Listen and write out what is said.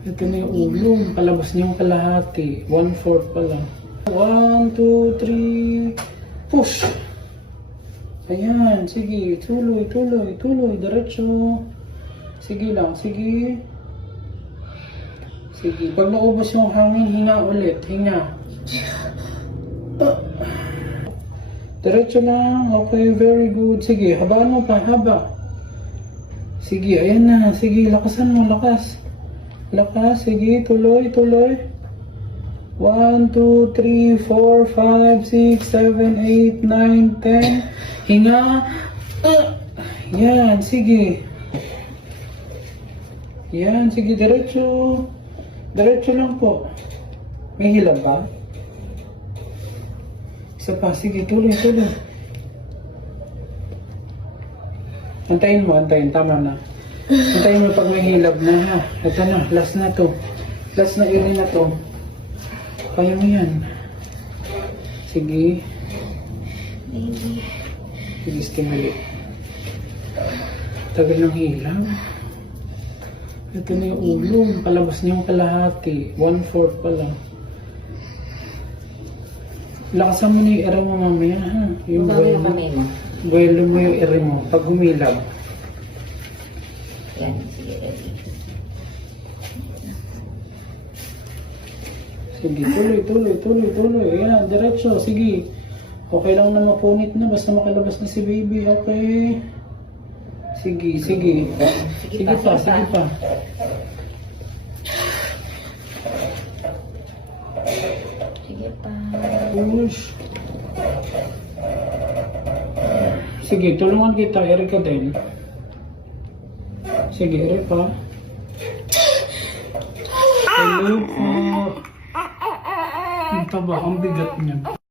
Ito na yung ulo. Palabas niya yung kalahati. 1/4 pa lang. 1, 2, 3. Push! Ayan. Sige. Tuloy, tuloy, tuloy. Diretso. Sige lang. Sige. Sige. Pag naubos yung hangin, hinga ulit. Hinga. Diretso lang. Okay. Very good. Sige. Habaan mo pa. Haba. Sige. Ayan na. Sige. Lakasan mo. Lakas. Lakas, sige, tuloy, tuloy. 1, 2, 3, 4, 5, 6, 7, 8, 9, 10. Hinga. Yan, sige. Yan, sige, diretso. Diretso lang po. May hilab ba? Isa pa, sige, tuloy, tuloy. Antayin mo, antayin, tama na. Antayin mo pag may hilab na ha. Ito na, last na to. Last na area na to. Kaya mo yan. Sige. Sige, stimuli. Tagal ng hilab. Ito na yung ulo. Palabas niya yung kalahati. 1/4 pa lang. Lakasan mo na yung ere mo mamaya ha. Yung buwelo mo yung ere mo. Pag humilab. Yan, sige, ready. Sige, tuloy, tuloy, tuloy, tuloy. Ayan, diretso. Sige. Okay lang na mapunit na. Basta makalabas na si baby. Okay. Sige, sige. Sige pa, sige pa. Sige pa. Push. Sige, tulungan kita. Erika din. Sige, ere pa. Hello po. Ang taba, ang bigat niya.